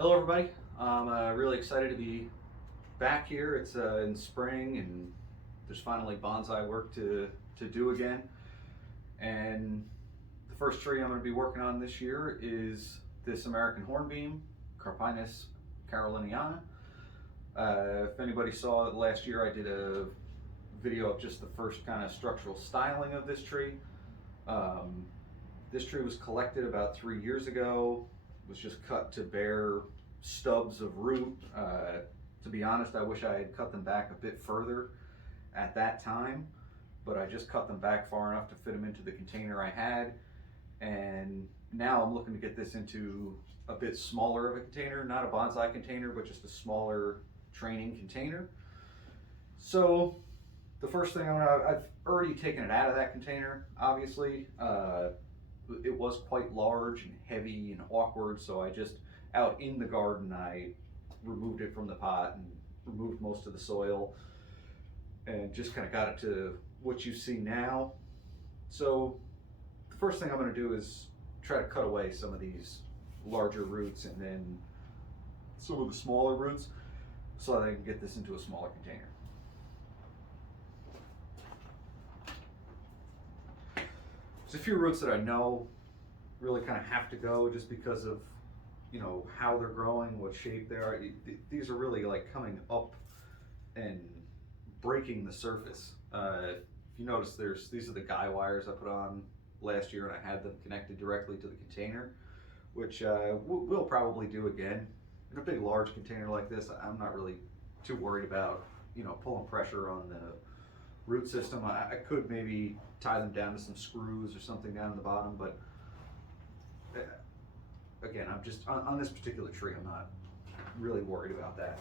Hello everybody. I'm really excited to be back here. It's in spring and there's finally bonsai work to do again. And the first tree I'm going to be working on this year is this American hornbeam, Carpinus caroliniana. If anybody saw it last year, I did a video of just the first kind of structural styling of this tree. Um, this tree was collected about 3 years ago. Was just cut to bare stubs of root. To be honest, I wish I had cut them back a bit further at that time, but I just cut them back far enough to fit them into the container I had. And now I'm looking to get this into a bit smaller of a container, not a bonsai container, but just a smaller training container. So the first thing I've already taken it out of that container, obviously. It was quite large and heavy and awkward, so I just, out in the garden, I removed it from the pot and removed most of the soil and just kind of got it to what you see now. So the first thing I'm going to do is try to cut away some of these larger roots and then some of the smaller roots so that I can get this into a smaller container. There's a few roots that I know really kind of have to go just because of, how they're growing, what shape they are. These are really like coming up and breaking the surface. If you notice, these are the guy wires I put on last year, and I had them connected directly to the container, which we'll probably do again. In a big, large container like this, I'm not really too worried about, pulling pressure on the root system. I could maybe tie them down to some screws or something down at the bottom, but again, I'm just on this particular tree, I'm not really worried about that.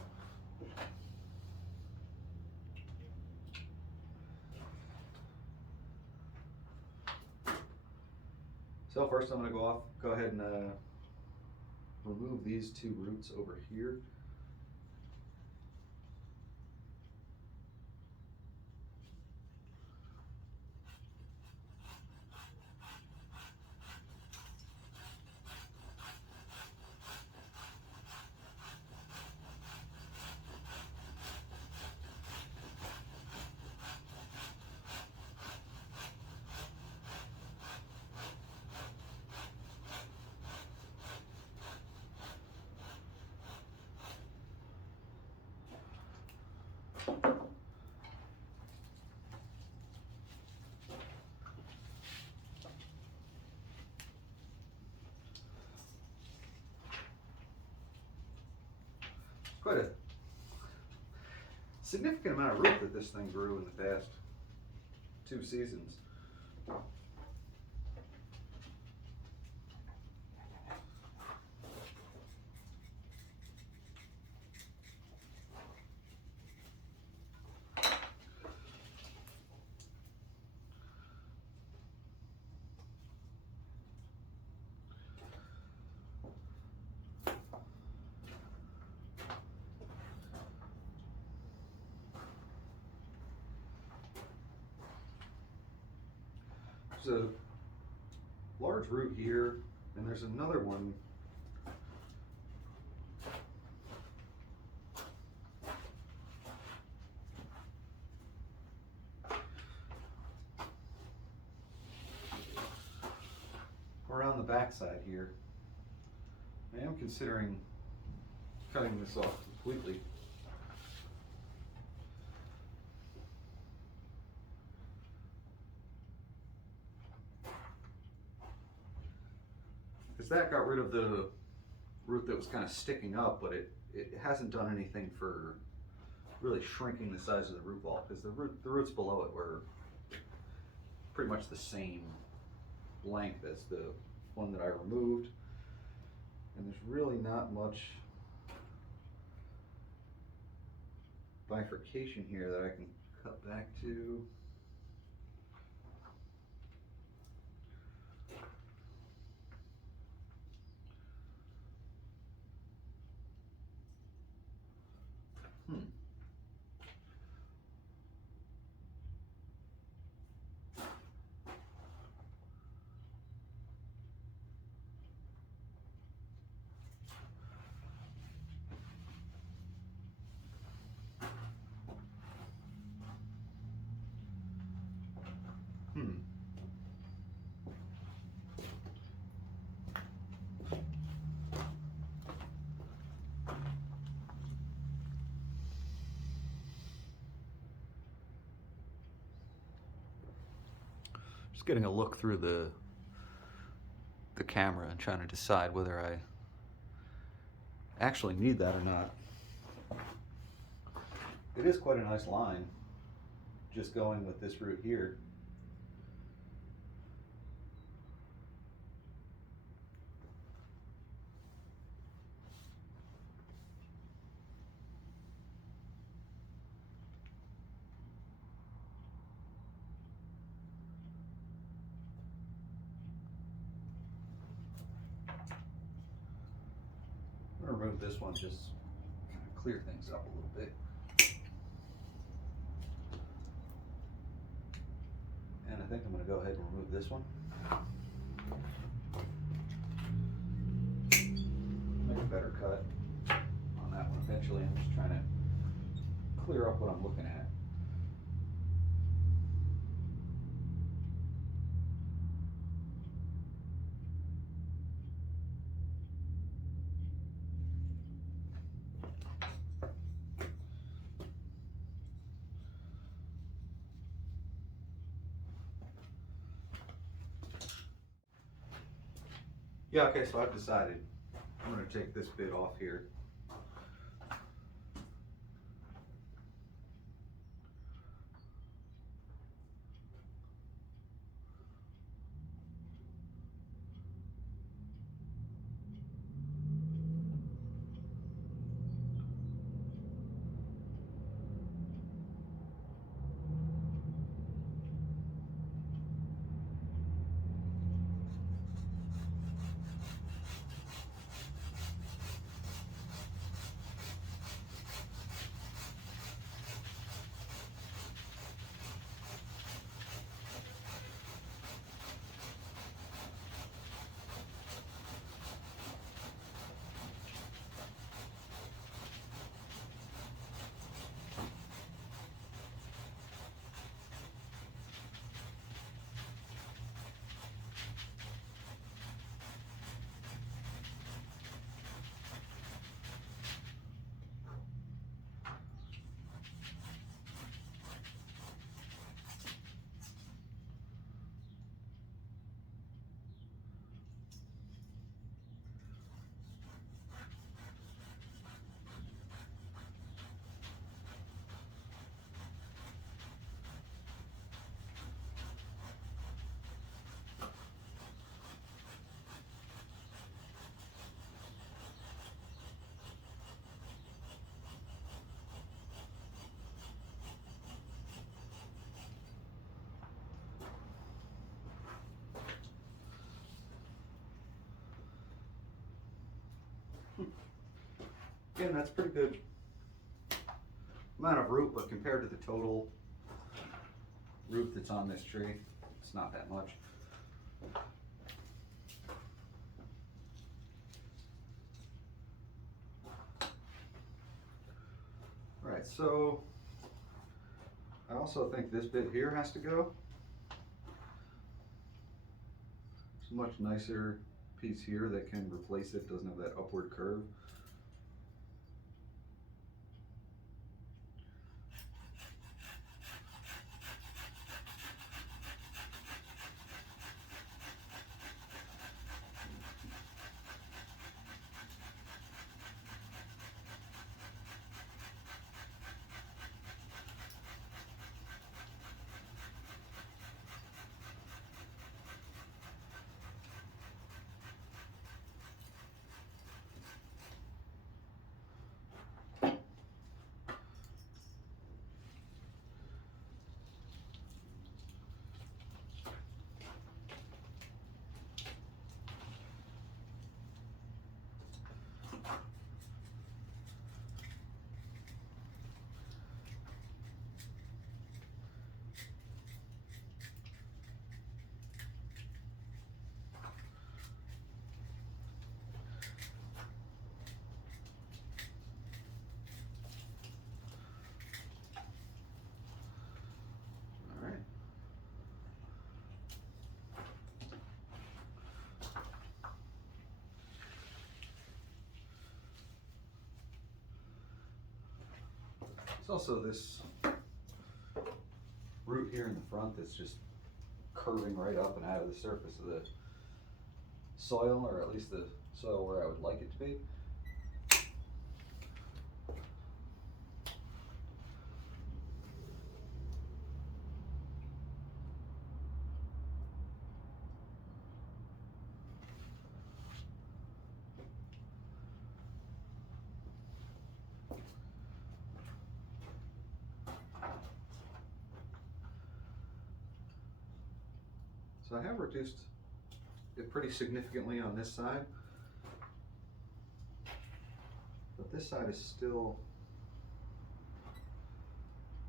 So first I'm going to go ahead and remove these two roots over here. Quite a significant amount of root that this thing grew in the past 2 seasons. There's a large root here, and there's another one around the backside here. I am considering cutting this off completely. Because that got rid of the root that was kind of sticking up, but it hasn't done anything for really shrinking the size of the root ball, because the roots below it were pretty much the same length as the one that I removed, and there's really not much bifurcation here that I can cut back to. Just getting a look through the camera and trying to decide whether I actually need that or not. It is quite a nice line, just going with this root here. I'm going to remove this one, just kind of clear things up a little bit. And I think I'm going to go ahead and remove this one. Make a better cut on that one eventually. I'm just trying to clear up what I'm looking at. Yeah, okay, so I've decided I'm going to take this bit off here. Again, that's pretty good amount of root, but compared to the total root that's on this tree, it's not that much. All right, so I also think this bit here has to go. It's a much nicer piece here that can replace it, doesn't have that upward curve. There's also this root here in the front that's just curving right up and out of the surface of the soil, or at least the soil where I would like it to be. So I have reduced it pretty significantly on this side, but this side is still,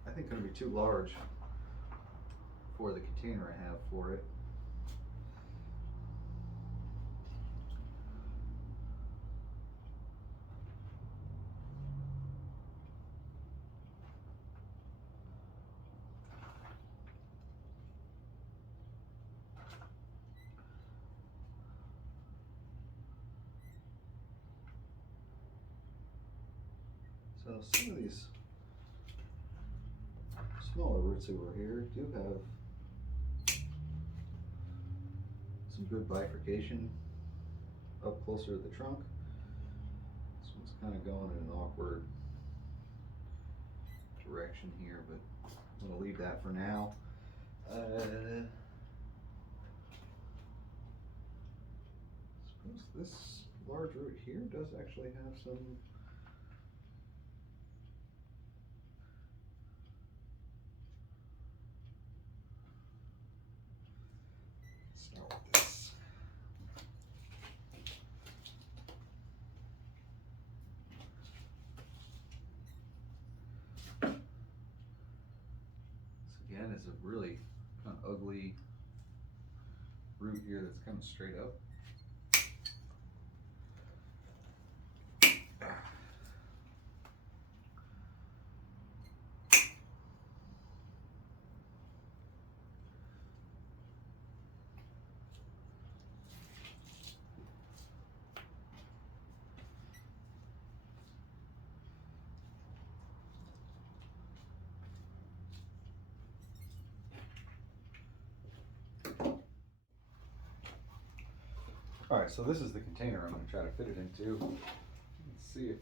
I think, going to be too large for the container I have for it. So some of these smaller roots over here do have some good bifurcation up closer to the trunk. This one's kind of going in an awkward direction here, but I'm going to leave that for now. Suppose this large root here does actually have some start with this. This again is a really kind of ugly root here that's coming straight up. All right, so this is the container I'm going to try to fit it into. Let's see if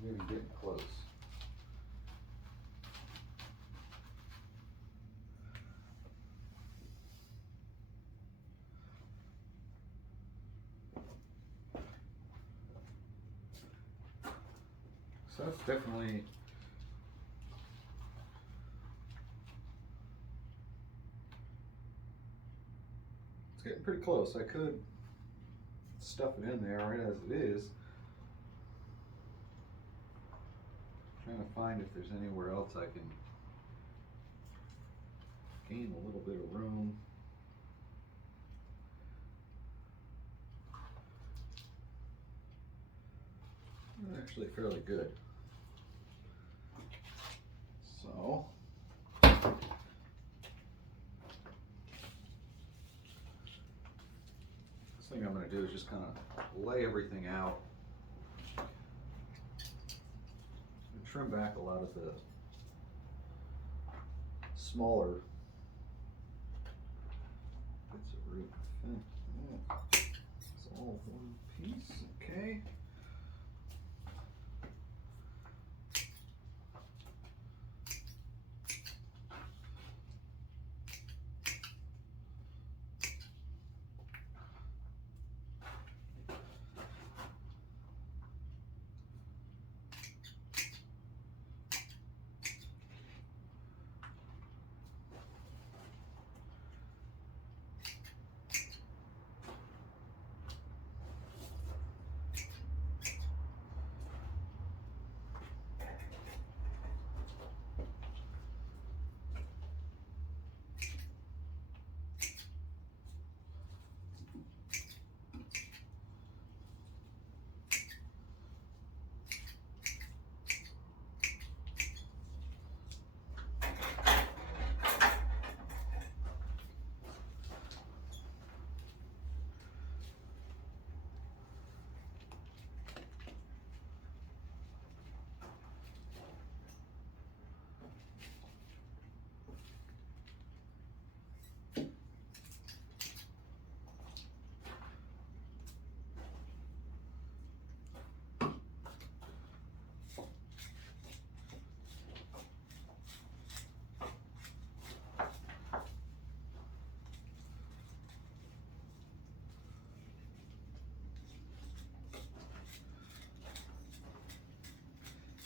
maybe getting close. So that's definitely getting pretty close. I could stuff it in there right as it is. Trying to find if there's anywhere else I can gain a little bit of room. They're actually fairly good. So thing I'm going to do is just kind of lay everything out and trim back a lot of the smaller bits of root. It's all one piece, okay.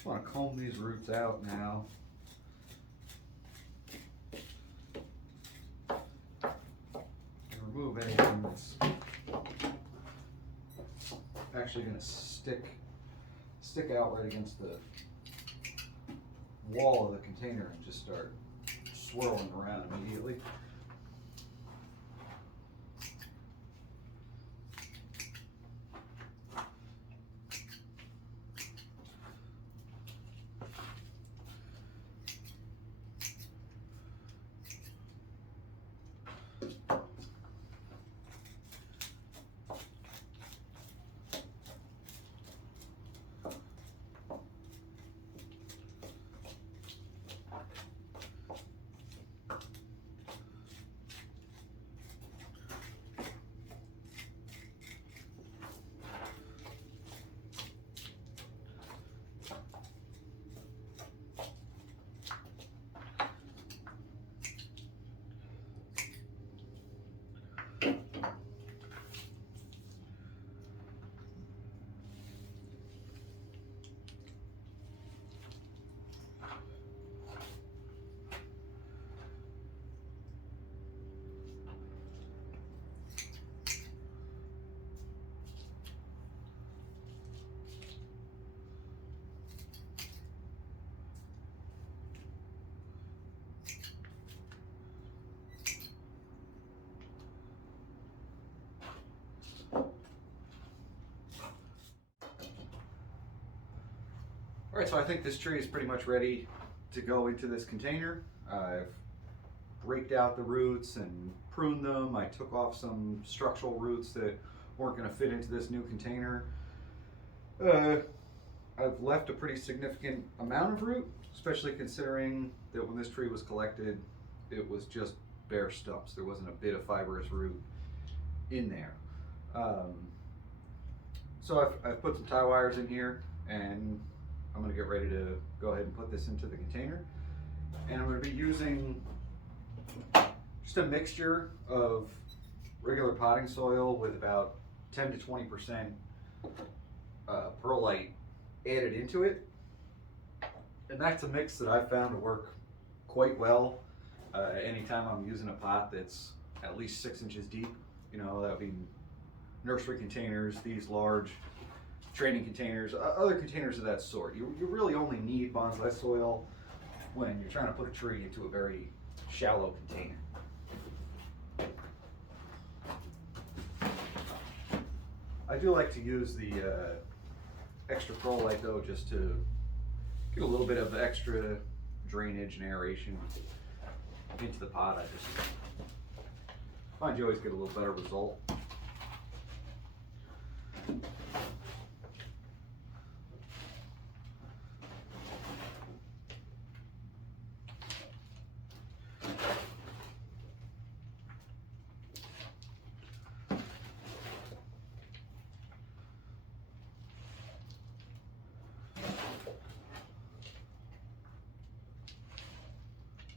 just want to comb these roots out now. And remove anything that's actually going to stick out right against the wall of the container and just start swirling around immediately. All right, so I think this tree is pretty much ready to go into this container. I've raked out the roots and pruned them. I took off some structural roots that weren't going to fit into this new container. I've left a pretty significant amount of root, especially considering that when this tree was collected, it was just bare stumps. There wasn't a bit of fibrous root in there. So I've put some tie wires in here, and I'm going to get ready to go ahead and put this into the container. And I'm going to be using just a mixture of regular potting soil with about 10 to 20% perlite added into it. And that's a mix that I've found to work quite well anytime I'm using a pot that's at least 6 inches deep. You know, that would be nursery containers, these large training containers, other containers of that sort. You really only need bonsai soil when you're trying to put a tree into a very shallow container. I do like to use the extra perlite though, just to get a little bit of extra drainage and aeration into the pot. I just find you always get a little better result.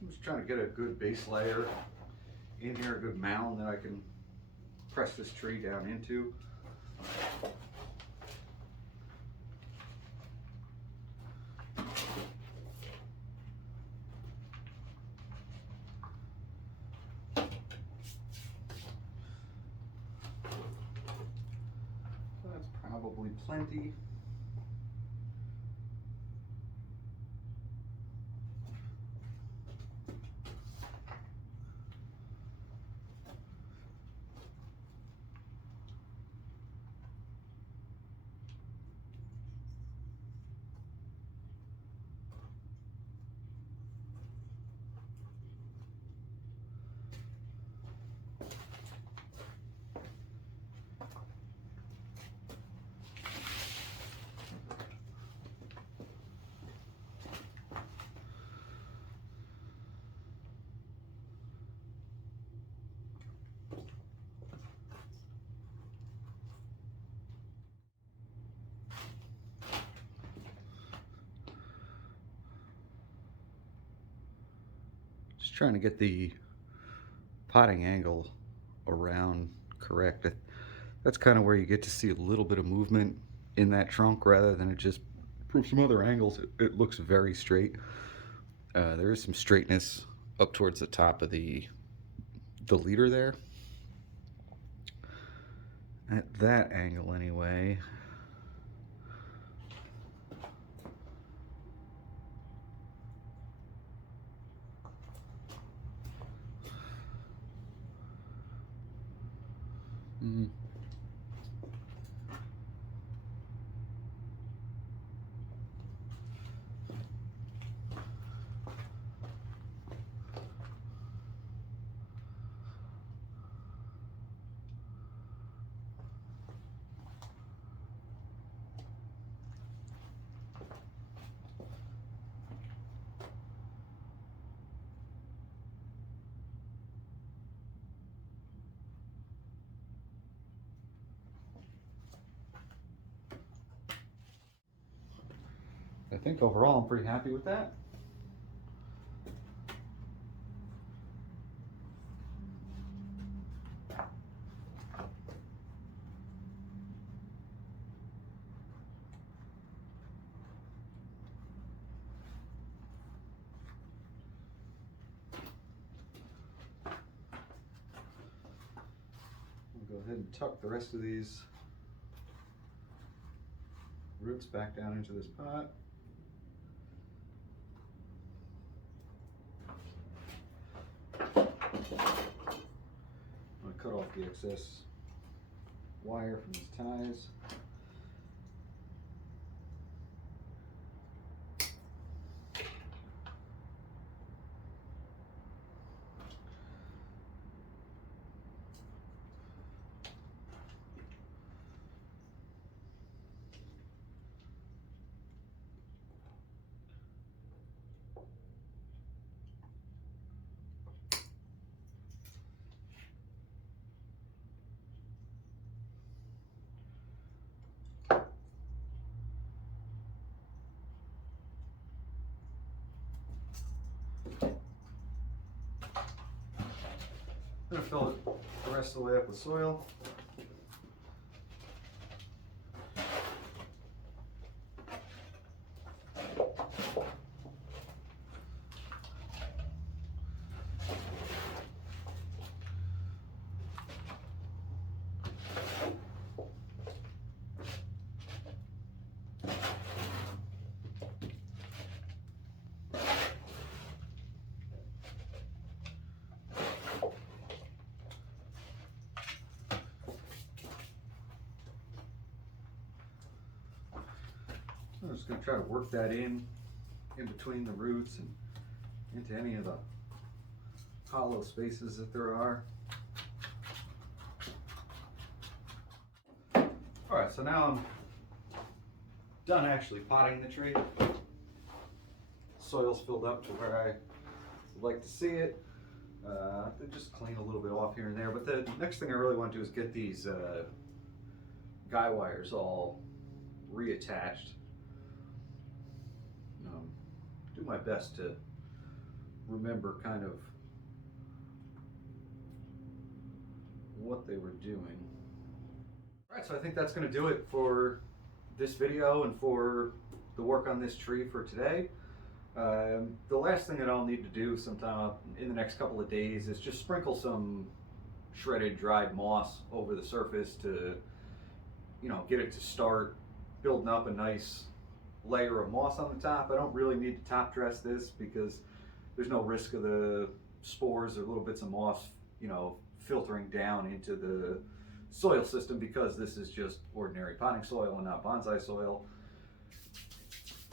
I'm just trying to get a good base layer in here, a good mound that I can press this tree down into. So that's probably plenty. Just trying to get the potting angle around correct. That's kind of where you get to see a little bit of movement in that trunk rather than it just from some other angles, it looks very straight. There is some straightness up towards the top of the leader there. At that angle anyway. I think overall I'm pretty happy with that. I'll go ahead and tuck the rest of these roots back down into this pot. I'm going to cut off the excess wire from these ties. I'm going to fill it the rest of the way up with soil. I'm just going to try to work that in between the roots and into any of the hollow spaces that there are. Alright, so now I'm done actually potting the tree. Soil's filled up to where I would like to see it. Just clean a little bit off here and there, but the next thing I really want to do is get these guy wires all reattached. Do my best to remember kind of what they were doing. Alright, so I think that's going to do it for this video and for the work on this tree for today. The last thing that I'll need to do sometime in the next couple of days is just sprinkle some shredded dried moss over the surface to, get it to start building up a nice layer of moss on the top. I don't really need to top dress this because there's no risk of the spores or little bits of moss, filtering down into the soil system because this is just ordinary potting soil and not bonsai soil.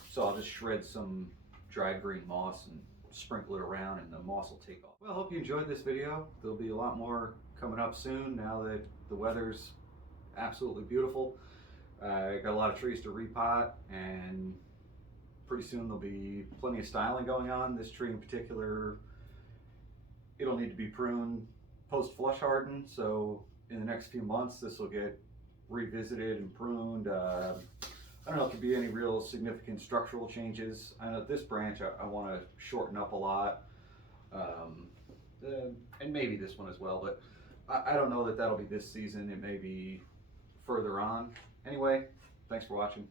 So I'll just shred some dried green moss and sprinkle it around and the moss will take off. Well, I hope you enjoyed this video. There'll be a lot more coming up soon now that the weather's absolutely beautiful. I got a lot of trees to repot, and pretty soon there'll be plenty of styling going on. This tree in particular, it'll need to be pruned post-flush hardened, so in the next few months this will get revisited and pruned. I don't know if there'll be any real significant structural changes. I know this branch I want to shorten up a lot, and maybe this one as well, but I don't know that that'll be this season. It may be further on. Anyway, thanks for watching.